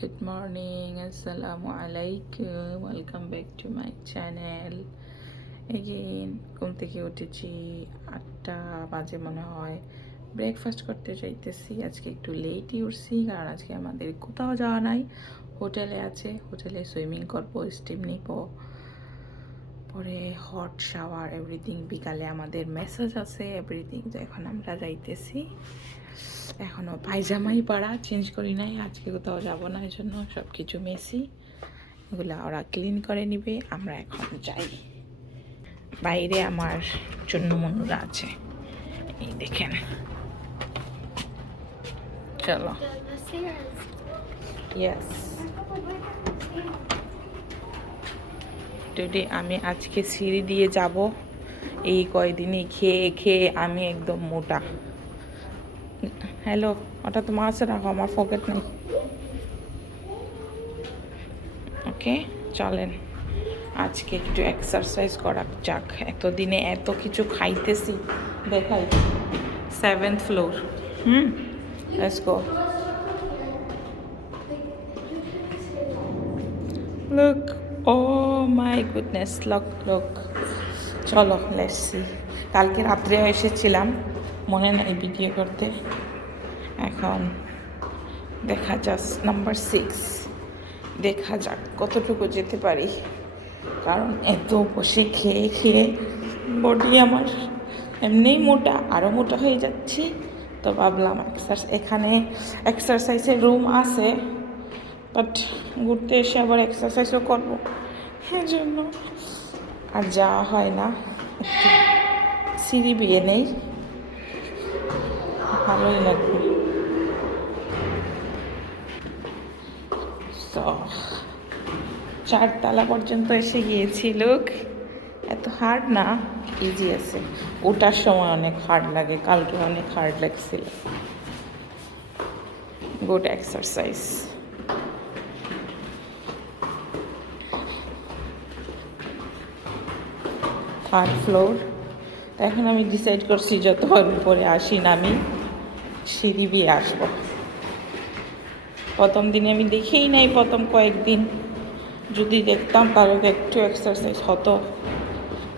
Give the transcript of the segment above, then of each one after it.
Good morning, Assalamu alaikum. Welcome back to my channel. Again, ঘুম থেকে উঠেছি আটটা বাজে মনে হয়। ব্রেকফাস্ট করতে চাইতেছি আজকে একটু লেটই উঠছি কারণ আজকে আমাদের কোথাও যাওয়া নাই। হোটেলে আছে। হোটেলে সুইমিং করব স্টিম নিব। পরে হট শাওয়ার এভরিথিং বিকালে আমাদের মেসেজ আছে এভরিথিং এখন আমরা যাইতেছি। এখনও পায়জামাই পাড়া চেঞ্জ করি নাই, আজকে কোথাও যাব না, এই জন্য সব কিছু মেসি এগুলো ওরা ক্লিন করে নিবে, আমরা এখন যাই বাইরে আমার জন্য মনুরা আছে। এই দেখেন। চলো। ইয়েস টুডে আমি আজকে সিঁড়ি দিয়ে যাব। এই কয়দিনই খেয়ে খেয়ে আমি একদম মোটা। হ্যালো, ওটা তোমার কাছে রাখো, আমার পকেট নেই। ওকে চলেন। আজকে একটু এক্সারসাইজ করা যাক। এতদিনে এত কিছু খাইতেছি। দেখাই। Seventh floor hmm? Let's go look oh my goodness look look চলো লেটস সি কালকে রাত্রে এসেছিলাম। মনে নাই ভিডিও করতে। এখন দেখা যাক নাম্বার সিক্স দেখা যাক কতটুকু যেতে পারি। কারণ এত বসে খেয়ে খেয়ে বডি আমার এমনিই মোটা আরও মোটা হয়ে যাচ্ছি। তো ভাবলাম এক্সারসাইজ এখানে এক্সারসাইজের রুম আছে বাট ঘুরতে এসে আবার এক্সারসাইজও করব। এই জন্য আর যাওয়া হয় না। সিঁড়ি বিয়ে নেই। ভালোই লাগবে তো চারতলা পর্যন্ত এসে গিয়েছি লোক এত হার্ড না? ইজি আছে। ওটার সময় অনেক হার্ড লাগে, কালকে অনেক হার্ড লাগছিল। গুড এক্সারসাইজ থার্ড ফ্লোর এখন আমি ডিসাইড করছি যতবার উপরে আসি না আমি, সিঁড়ি দিয়ে আসব। প্রথম দিনে আমি দেখেই নাই, প্রথম কয়েকদিন। যদি দেখতাম তাহলে একটু এক্সারসাইজ হতো।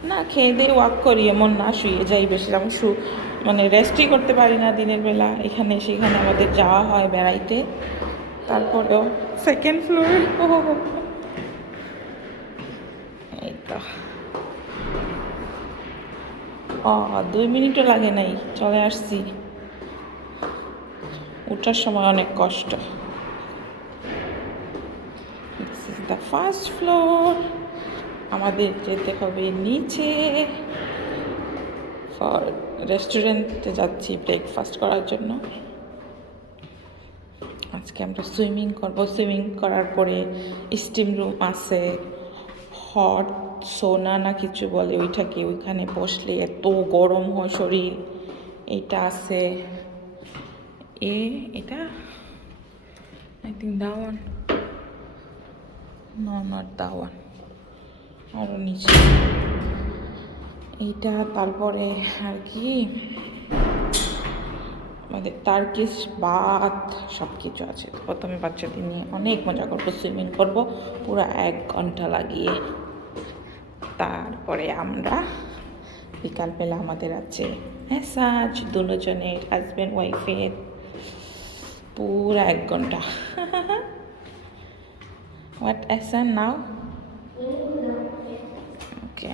না, খেয়ে দিয়ে ওয়াক করি, এমন না, শুয়ে যাই বেশি। আমি শু মানে রেস্টই করতে পারি না দিনের বেলা। এখানে সেখানে আমাদের যাওয়া হয় বেড়াইতে। তারপরেও সেকেন্ড ফ্লোর এই তো। ও দুই মিনিটও লাগে নাই, চলে আসছি। ওঠার সময় অনেক কষ্ট this is the first floor আমাদের যেতে হবে নিচে। ফর রেস্টুরেন্টে যাচ্ছি ব্রেকফাস্ট করার জন্য। আজকে আমরা সুইমিং করব। সুইমিং করার পরে স্টিম রুম আছে। হট সোনা না কিছু বলে ওইটাকে ওইখানে বসলে এত গরম হয় শরীর। এইটা আছে। এ, এটা? আই থিঙ্ক দাওয়ান না নট দাওয়ান আরও নিচে। এইটা, তারপরে আর কি? আমাদের টার্কিশ বাথ সব কিছু আছে। প্রথমে বাচ্চাদের নিয়ে অনেক মজা করব, সুইমিং করব, পুরো এক ঘণ্টা লাগিয়ে। তারপরে আমরা বিকালবেলা আমাদের আছে ম্যাসাজ দুজনের হাজব্যান্ড ওয়াইফের পুরো এক ঘণ্টা। হোয়াট অ্যাসান নাও ওকে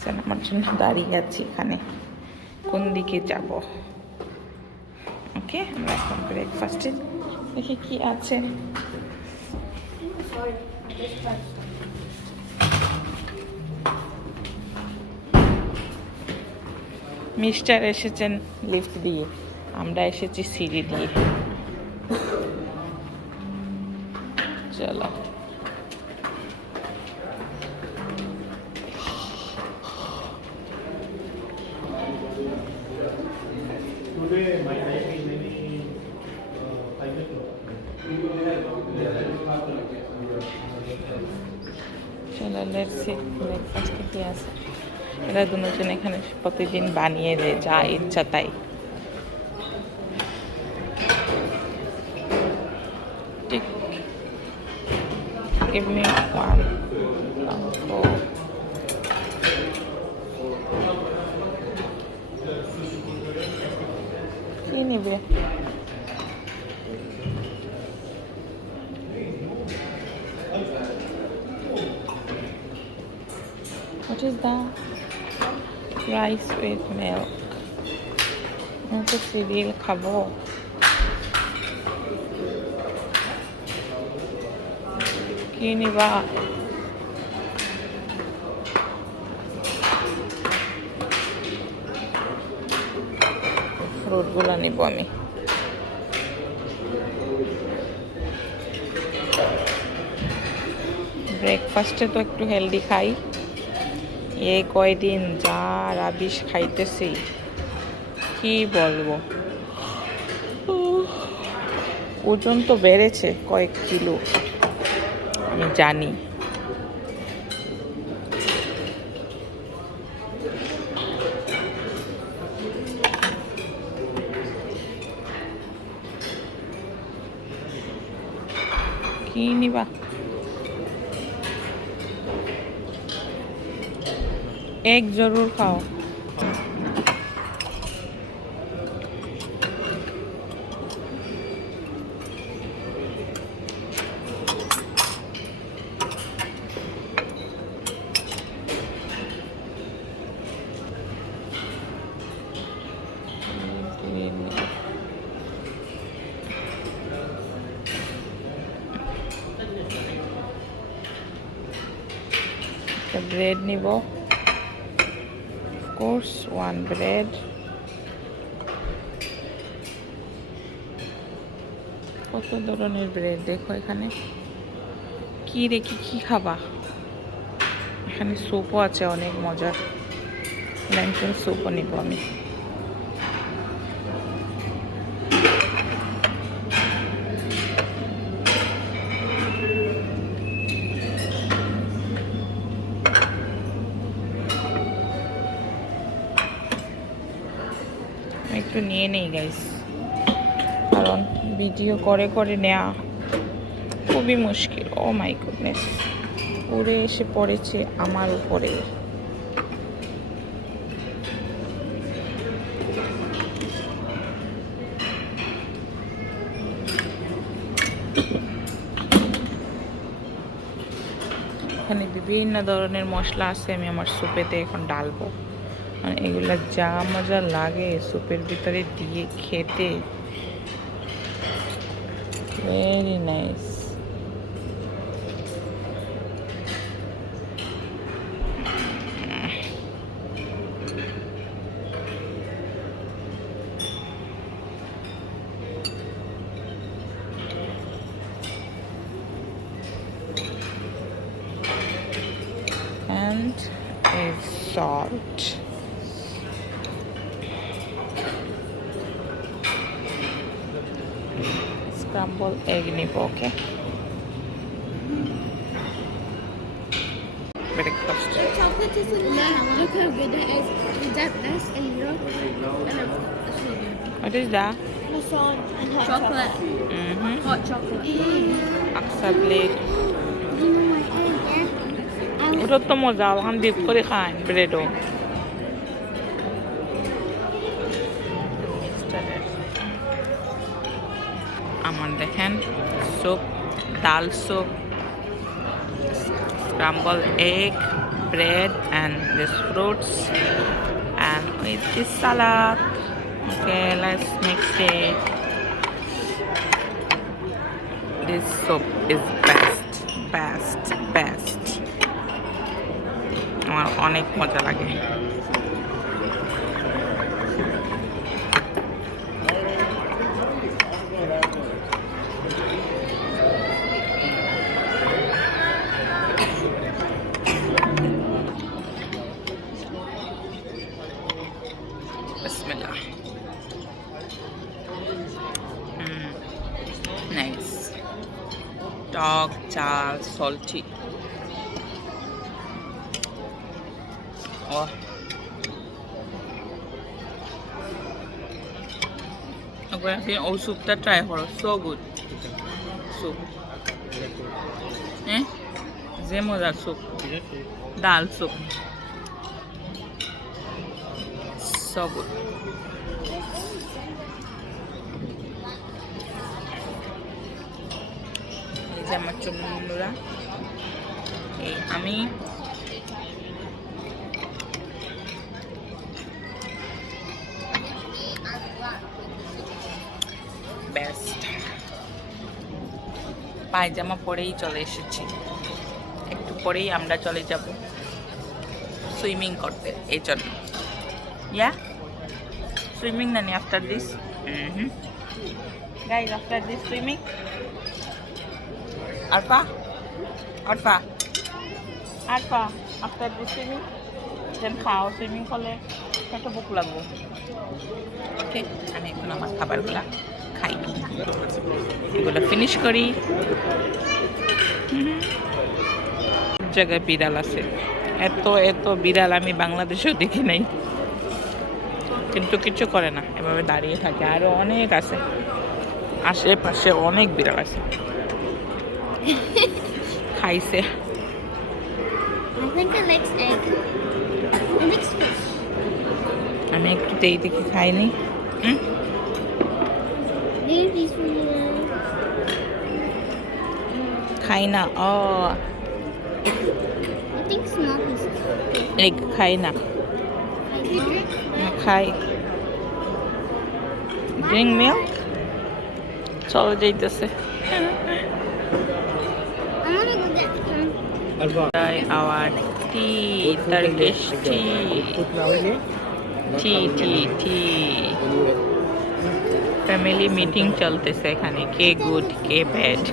স্যার আমার জন্য দাঁড়িয়ে আছি এখানে। কোন দিকে যাব? ওকে আমরা এখন ব্রেকফাস্টে দেখি কি আছে। মিস্টার এসেছেন লিফট দিয়ে। আমরা এসেছি সিঁড়ি দিয়ে চলো Today my life is very uh, five o'clock. চলো লেটস সি ব্রেকফাস্টে কি আছে? এরা দুজন এখানে প্রতিদিন বানিয়ে দেয় যা ইচ্ছা তাই। ঠিক। Me one. Four. কি নিবে What is that? Rice with milk. আমি তো সিরিয়াল খাব কি নিবা ফ্রুটগুলো নিব আমি ব্রেকফাস্টে তো একটু হেলদি খাই এই কয়দিন যা রাবিশ খাইতেছি, কি বলব? ওজন তো বেড়েছে কয়েক কিলো, আমি জানি। কি নিবা? এক জরুর খাও ব্রেড নিব কোর্স one bread. কত ধরনের ব্রেড দেখো এখানে। কি রেখে কি খাবা? এখানে স্যুপও আছে, অনেক মজার। ল্যাংচন স্যুপও নিব আমি। একটু নিয়ে নেই গাইস কারণ ভিডিও করে করে নেওয়া খুবই মুশকিল। ও মাই গুডনেস উড়ে এসে পড়েছে আমার উপরে। এখানে বিভিন্ন ধরনের মশলা আছে, আমি আমার স্যুপেতে এখন ডালবো। মানে এগুলা যা মজা লাগে স্যুপের ভিতরে দিয়ে খেতে very nice and is salt. Crumble egg നിപ്പോൾ okay breakfast. Chocolate is in look how good is. Is that this and look? What is that? And hot chocolate. chocolate. Mm -hmm. Hot chocolate. Accept it. Dal soup scrambled egg, bread, and these fruits, and with this salad. Okay, let's mix it. This soup is best, best, best. আমার অনেক মজা লাগে চাল salty ও একবার আপনি ওই স্যুপটা try করো সো গুড স্যুপ হ্যাঁ যে মজার স্যুপ ডাল স্যুপ so good. এই যে আমার চন্দ্রা এই আমি বেস্ট পায়জামা পরেই চলে এসেছি। একটু পরেই আমরা চলে যাব সুইমিং করতে, এই জন্য। ইয়া? সুইমিং নানি after this? After this swimming Arfa? Arfa? Arfa after this swimming then খাও সুইমিং করলে একটা বুক লাগবো। ওকে আমি এখন আমার খাবারগুলা খাই। এগুলো ফিনিশ করি। জায়গায় বিড়াল আছে। এত এত বিড়াল আমি বাংলাদেশেও দেখি নাই। কিন্তু কিছু করে না এভাবে দাঁড়িয়ে থাকে। আরও অনেক আছে। আশেপাশে অনেক বিড়াল আছে। খাইছে। I think it likes egg. It likes fish. আমি একটু তেই দেখে খাইনি হুম Maybe these from the খাই না ও I think small pieces. Egg খাই না I drink. না খাই ড্রিঙ্ক মিল্ক চলে যাইতেছে Try our tea, Turkish tea, Put now in tea, tea, tea. Family meeting চলতেছে এখানে কে good K bad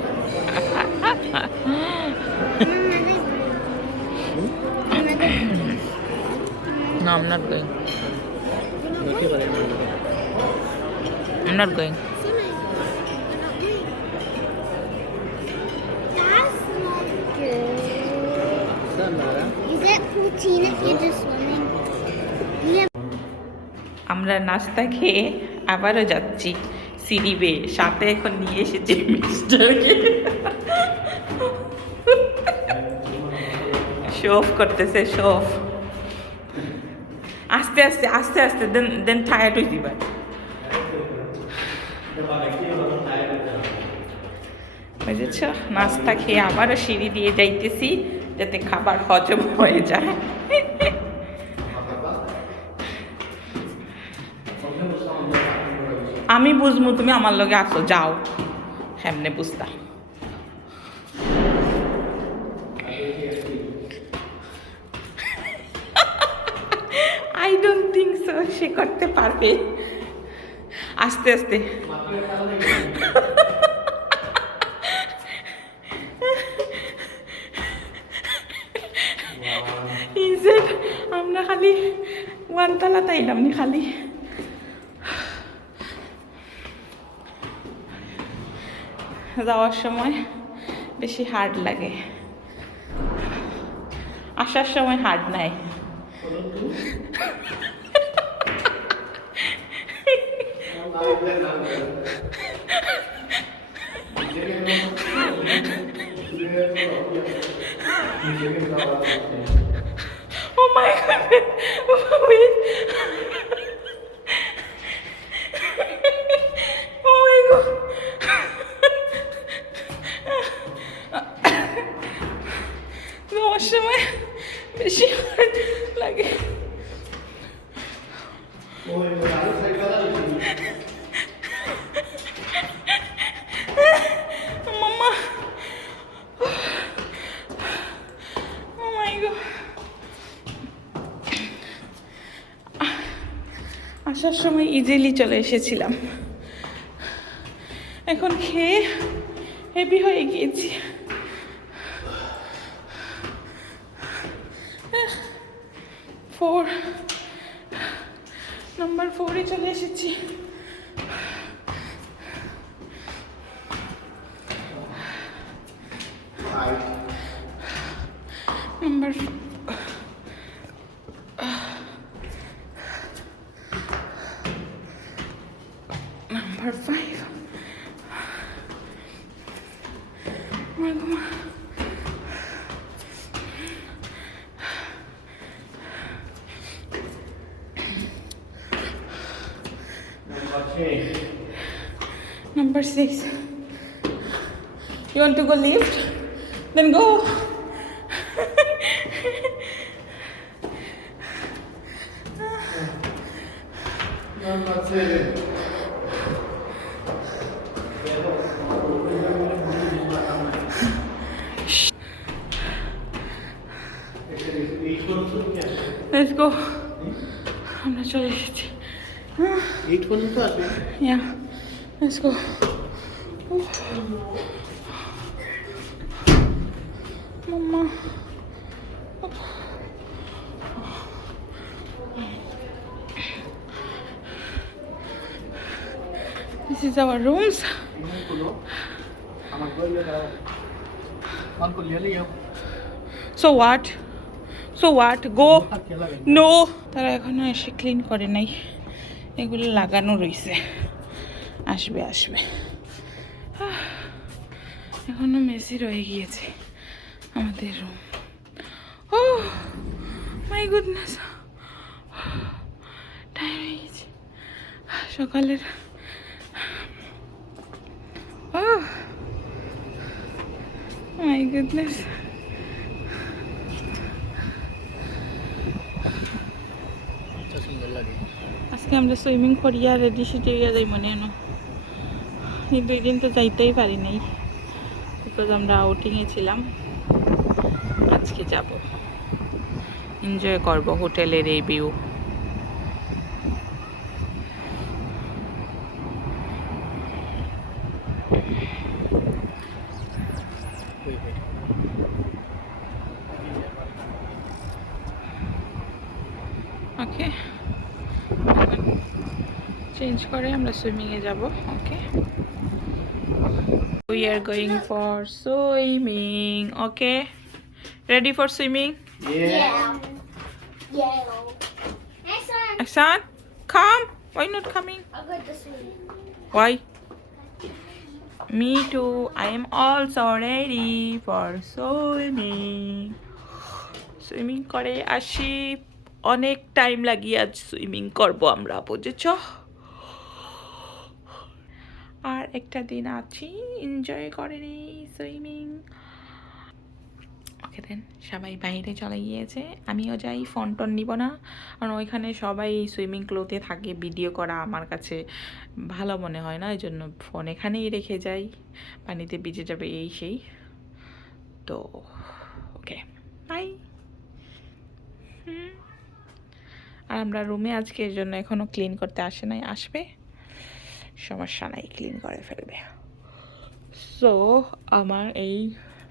No, I'm not going. I'm not going. আমরা নাস্তা খেয়ে আবারও যাচ্ছি সিঁড়ি বেয়ে সাথে এখন নিয়ে এসেছি মিস্টারকে। শোফ করতেছে শোফ আস্তে আস্তে আস্তে আস্তে দেন দেন টায়ার্ড হয়ে দিবা বুঝেছ? নাস্তা খেয়ে আবারও সিঁড়ি দিয়ে যাইতেছি। যাতে খাবার হজম হয়ে যায়। আমি বুঝব তুমি আমার লগে আসো, যাও। হেমনে বুঝতা। আই ডোন্ট থিঙ্ক সো সে করতে পারবে। আস্তে আস্তে। আমরা খালি ওয়ানতলা তাইলাম নি খালি যাওয়ার সময় বেশি হার্ড লাগে আসার সময় হার্ড নাই god! Wait. Oh my god! যাওয়ার সময় বেশি hard লাগে মামা Oh my god. আসার ইজিলি চলে এসেছিলাম। এখন খেয়ে হেভি হয়ে গিয়েছি। ফোর নাম্বার ফোরে চলে এসেছি। Number Six. You want to go lift? Then go. Let's go. আমরা Let's go. This is our rooms. So what? So what? Go. No তারা এখনও এসে ক্লিন করে নাই এগুলো লাগানো রয়েছে আসবে আসবে এখনও মেসি রয়ে গিয়েছে আমাদের room oh my goodness time হয়ে গেছে সকালের ও সুন্দর লাগে আজকে আমরা সুইমিং করিয়া রেডি সেটি যাই মনে হয় এই দুই দিন তো যাইতেই পারি নাই। বিকজ আমরা আউটিংয়ে ছিলাম। আজকে যাব। এনজয় করব হোটেলের এই ভিউ ওকে। চেঞ্জ করে আমরা সুইমিংয়ে যাব okay. We are going for swimming okay. Ready for swimming come why not coming why me too I am also ready for swimming swimming করে আসি। অনেক টাইম লাগিয়ে আজ সুইমিং করব আমরা, বুঝেছ? আর একটা দিন আছি এনজয় করে নি সুইমিং ওকে দেন সবাই বাইরে চলে গিয়েছে, আমিও যাই ফোন টোন নিব না। কারণ ওইখানে সবাই সুইমিং ক্লোতে থাকে ভিডিও করা আমার কাছে ভালো মনে হয় না, এই জন্য ফোন এখানেই রেখে যাই। পানিতে ভিজে যাবে এই সেই। তো ওকে বাই আর আমরা রুমে আজকে এর জন্য এখনও ক্লিন করতে আসে নাই, আসবে। সমস্যা নাই ক্লিন করে ফেলবে। সো আমার এই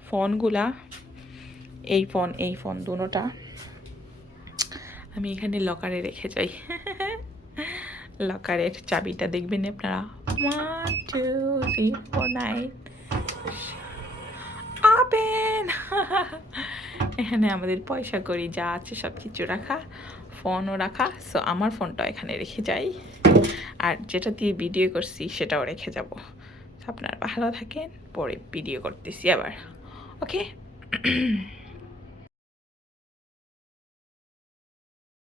ফোনগুলা, এই ফোন এই ফোন দুটোটা আমি এখানে লকারে রেখে যাই। লকারের চাবিটা দেখবেন আপনারা। One two three four nine open এখানে আমাদের পয়সা করি যা আছে সব কিছু রাখা। ফোনও রাখা সো আমার ফোনটা এখানে রেখে যাই। আর যেটা দিয়ে ভিডিও করছি সেটাও রেখে যাব। আপনার ভালো থাকেন, পরে ভিডিও করতেছি আবার। ওকে